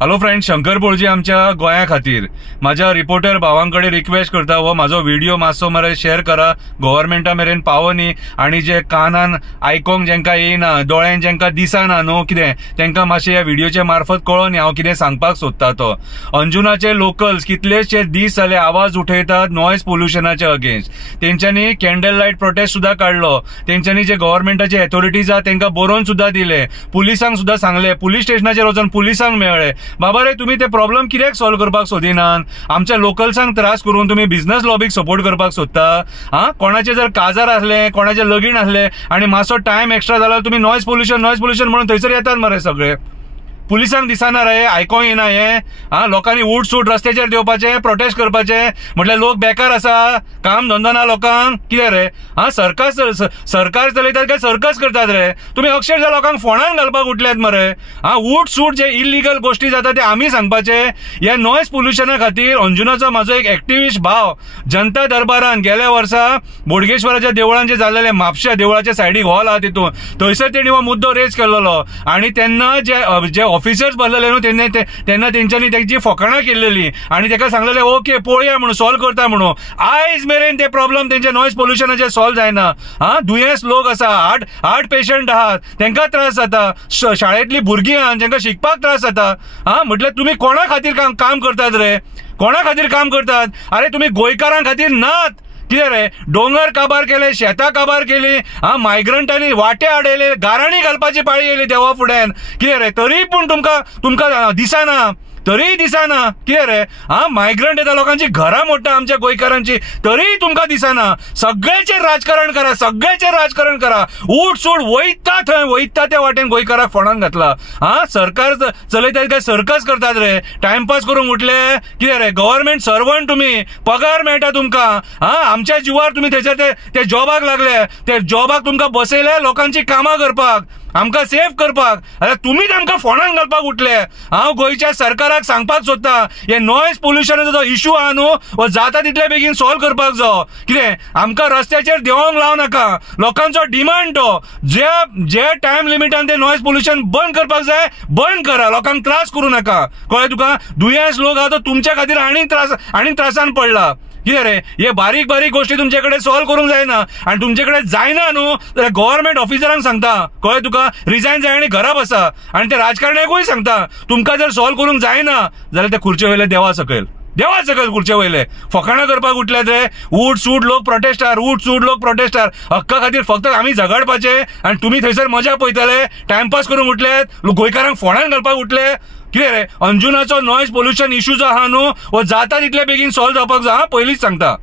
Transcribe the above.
Hello friend, Shankar बोळजी आमच्या गोंया खातीर माझ्या रिपोर्टर भावांकडे रिक्वेस्ट करता हो माझो व्हिडिओ मातसो मरे शेअर करा, गव्हर्नमेंटा मेरेन पावनी आणि जे कानान आयकोंक जेंका येना, दोळ्यान जेंका दिसना न्हू कितें तेंका मातशें ह्या व्हिडिओच्या मार्फत कळोनी हांव कितें सांगपाक सोदता तो. अंजुनाचे लोकल्स कितलेशे दीस जाले आवाज उठयतात नॉयज पोल्युशनाचे अगेन्स्ट. तेंच्यांनी कॅन्डल लायट प्रोटेस्ट सुद्धा काढलो. तेंच्यांनी जे गव्हर्नमेंटाचे अथॉरिटीज आहा तेंका बरोवन सुद्धा दिले, पुलिसांक सुद्धा सांगले, पुलीस स्टेशनाचेर वचून पुलिसांक मेळ्ळे बाबा रे तुम्ही ते प्रॉब्लेम कित्याक सॉल्व करपाक सोदिनात. आमच्या लोकल्सांक त्रास करून तुम्ही बिझनेस लॉबीक सपोर्ट करपाक सोदता. कोणाचे जर काजार असले, कोणाचे लगीन असले आणि मातसो टाइम एक्स्ट्रा जाला तुम्ही नॉयज पोल्युशन म्हणून थंयसर येतात मरे सगळे. पुलिसांक दिसना रे, आयकोंक येना हे. लोकांनी उठ सूट रस्त्याचेर देवपाचे, प्रोटेस्ट करपाचे म्हटल्यार लोक बेकार आसा, काम धंदो ना लोकांक. कितें रे सरकार चलयतात काय सर्कस करतात रे. तुम्ही अक्षरशः लोकांक फोंडान घालपाक उठल्यात मरे. उठ सूट जे इलिगल गोष्टी जाता ते आमी सांगपाचे. ह्या नॉयज पोल्युशना खातीर अंजुनाचो म्हाजो एक एक्टिव्हिस्ट भाव जनता दरबारान गेल्या वर्सा बोडगेश्वराच्या देवळान जे जाल्लेले म्हापशा देवळाच्या सायडीक हॉल आहा तितून थंयसर तेणी हो मुद्दो रेज केल्लो आणि तेन्ना जे ऑफिसर्स बसलेले न्हू तेन्ना तेंच्यांनी तेची फकाणां केल्लेली आणि तेका सांगलेले ओके पळोवया म्हणून सॉल्व करता म्हणून. आयज मेरेन ते प्रॉब्लेम तेंचे नॉयज पोल्युशनाचे सॉल्व जायना. दुयेंस लोक आसा, हार्ट पेशंट आहात, तेंका त्रास जाता, शाळेंतली भुरगीं आहात जेंका शिकपाक त्रास जाता. म्हटल्यार तुम्ही कोणा खातीर काम करतात रे, कोणा खातीर काम करतात. अरे तुम्ही गोंयकारां खातीर नात. कितें रे डोंगर काबार केले, शेतां काबार केली, मायग्रंटांनी वाटे आडयले, गाराणी घालपाची पाळी येयली देवा फुड्यान. कितें रे तरी पूण तुमकां दिसना, तरी दिसना. कितें रे मायग्रंट येता, लोकांची घरां मोडटा आमच्या गोंयकारांची, तरी तुमकां दिसना. सगळ्याचेर राजकारण करा, सगळ्याचेर राजकारण करा. उठ सूट वयता त्या वाटेन गोंयकाराक फोंडान घातला. सरकार चलयतात काय सर्कस करतात रे, टाइमपास करूंक उठले. कितें रे गव्हर्नमेंट सर्वंट तुम्ही, पगार मेळटा तुमकां. आमच्या जिवार तुम्ही थंयसर ते जॉबाक लागले, ते जॉबाक तुमकां बसयले लोकांची कामां करपाक, आमकां सेव्ह करपाक. आतां तुमीच आमकां फोंडान घालपाक उठले. हांव गोंयच्या सरकाराक सांगपाक सोदता हे नॉयज पोल्युशनाचो जो इश्यू आहा न्हू हो जाता तितले बेगीन सॉल्व करपाक जाय. कितें आमकां रस्त्याचेर देवोंक लाव नाका. लोकांचो डिमांड तो जे टायम लिमिटान ते नॉयज पोल्युशन बंद करपाक जाय, बंद करा. लोकांक त्रास करूं नाका. कळ्ळें तुका. दुयेंस लोक आहा तो तुमच्या खातीर आनीक त्रासान पडला. कितें रे हे बारीक बारीक गोष्टी तुमचे कडेन सॉल्व करूंक जायना आणि तुमचे कडेन जायना न्हू जाल्यार गव्हर्नमेंट ऑफिसरांक सांगता, कळ्ळें तुका, रिजायन जाय आनी घरा बसा. आणि ते राजकारण्याकूय सांगता तुमकां जर सॉल्व करूंक जायना जाल्यार ते खुर्चे वयले देवा सकयल खुर्चे वयले फकाणां करपाक उठल्यात रे. उठ सूट लोक प्रोटेस्टार हक्का खातीर फक्त आमी झगडपाचे आणि तुम्ही थंयसर मजा पळयताले, टाइमपास करूंक उठल्यात, गोंयकारांक फोंडान घालपाक उठले. कितें रे अंजुनाचो नॉयज पोल्युशन इश्यू जो आहा न्हू हो जाता तितले बेगीन सॉल्व जावपाक जाय. पयलींच सांगता.